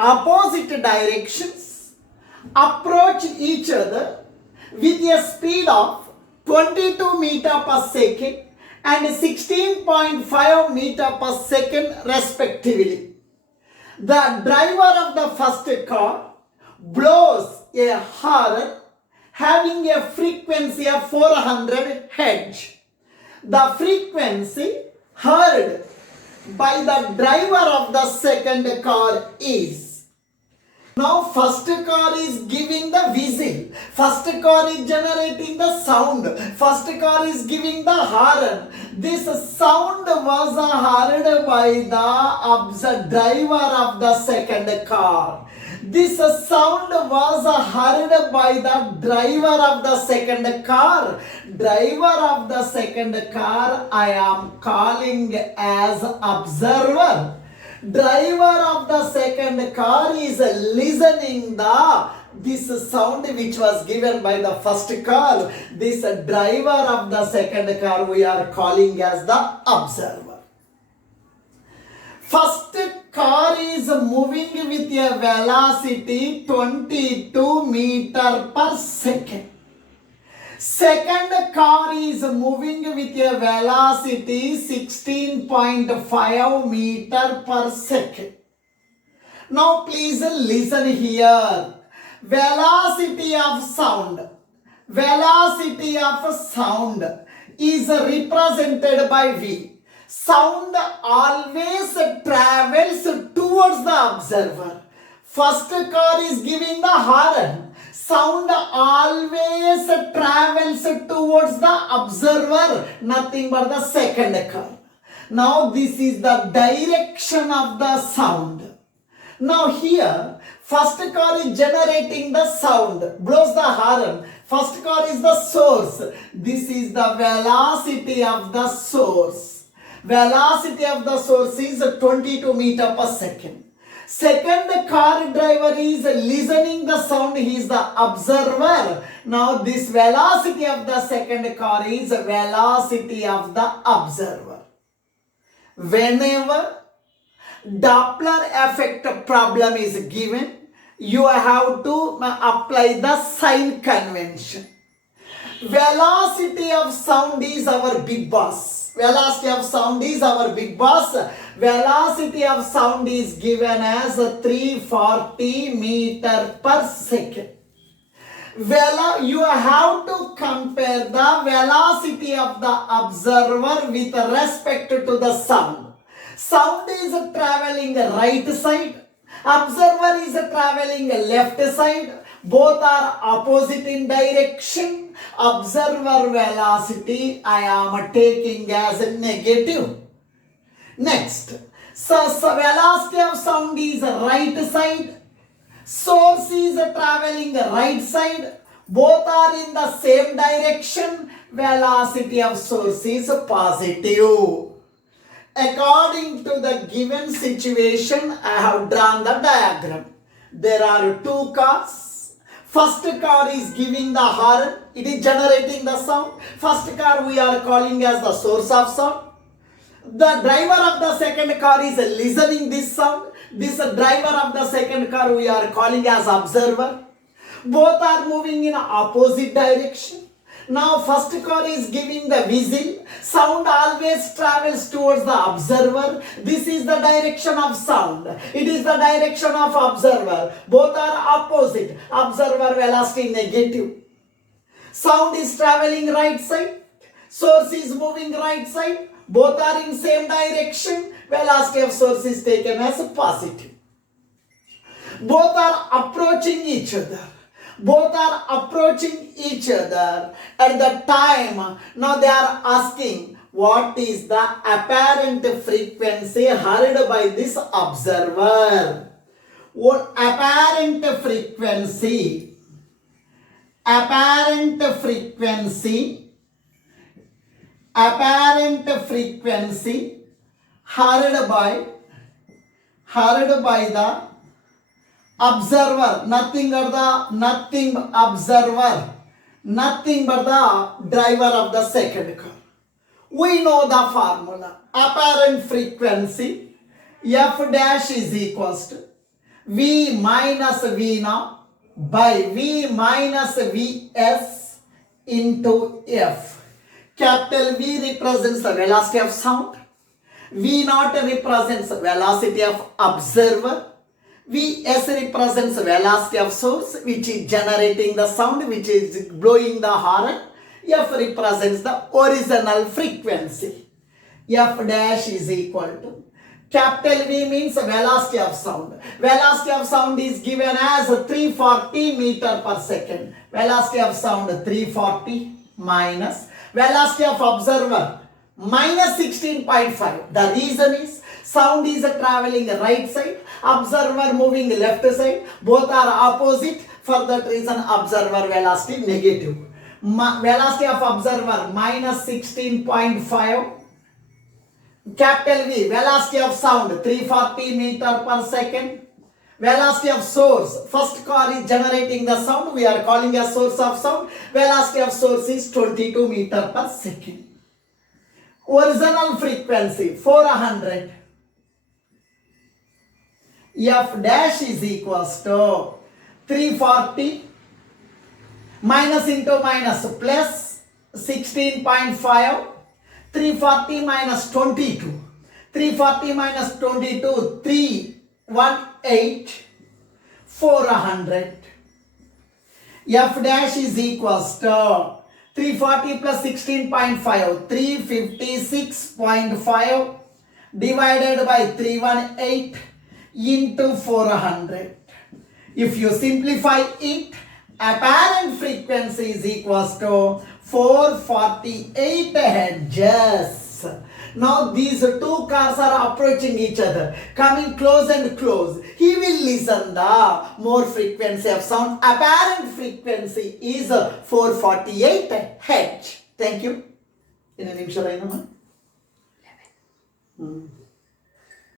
opposite directions approach each other with a speed of 22 meter per second and 16.5 meter per second respectively. The driver of the first car blows a horn having a frequency of 400 Hz. The frequency heard by the driver of the second car is. Now first car is giving the whistle, first car is generating the sound, first car is giving the horn. This sound was heard by the driver of the second car. This sound was heard by the driver of the second car. Driver of the second car I am calling as observer. Driver of the second car is listening this sound which was given by the first car. This driver of the second car we are calling as the observer. First car is moving with a velocity 22 meter per second. Second car is moving with a velocity 16.5 meter per second. Now please listen here. Velocity of sound is represented by V. Sound always travels towards the observer. First car is giving the horn. Sound always travels towards the observer, nothing but the second car. Now this is the direction of the sound. Now here, first car is generating the sound, blows the horn. First car is the source. This is the velocity of the source. Velocity of the source is 22 meter per second. Second car driver is listening the sound, he is the observer. Now this velocity of the second car is velocity of the observer. Whenever Doppler effect problem is given, you have to apply the sign convention. Velocity of sound is our big boss. Velocity of sound is our big boss. Velocity of sound is given as 340 meter per second. You have to compare the velocity of the observer with respect to the sound. Sound is traveling right side. Observer is traveling left side. Both are opposite in direction. Observer velocity I am taking as negative. Next, so velocity of sound is right side. Source is traveling right side. Both are in the same direction. Velocity of source is positive. According to the given situation, I have drawn the diagram. There are two cars. First car is giving the horn. It is generating the sound. First car we are calling as the source of sound. The driver of the second car is listening this sound. This driver of the second car we are calling as observer. Both are moving in opposite direction. Now first car is giving the whistle. Sound always travels towards the observer. This is the direction of sound. It is the direction of observer. Both are opposite. Observer velocity negative. Sound is traveling right side. Source is moving right side. Both are in same direction. Velocity of source is taken as positive. Both are approaching each other. Both are approaching each other at the time. Now they are asking what is the apparent frequency heard by this observer. What apparent frequency heard by the observer, nothing but the driver of the second car. We know the formula. Apparent frequency F dash is equals to V minus V naught by V minus Vs into F. Capital V represents the velocity of sound. V naught represents velocity of observer. Vs represents velocity of source which is generating the sound, which is blowing the horn. F represents the original frequency. F dash is equal to, capital V means velocity of sound. Velocity of sound is given as 340 meter per second. Velocity of sound 340 minus velocity of observer minus 16.5. The reason is sound is traveling right side, observer moving left side. Both are opposite. For that reason observer velocity negative. Velocity of observer minus 16.5. Capital V, velocity of sound 340 meter per second. Velocity of source, first car is generating the sound, we are calling a source of sound. Velocity of source is 22 meter per second. Original frequency 400. F dash is equals to 340 minus into minus plus 16.5. 340 minus 22. 340 minus 22, 318, 400. F dash is equals to 340 plus 16.5, 356.5 divided by 318 into 400. If you simplify it, apparent frequency is equals to 448 hertz. Now these two cars are approaching each other, coming close and close. He will listen the more frequency of sound. Apparent frequency is 448 hertz. Thank you. In a ನಿಮಿಷ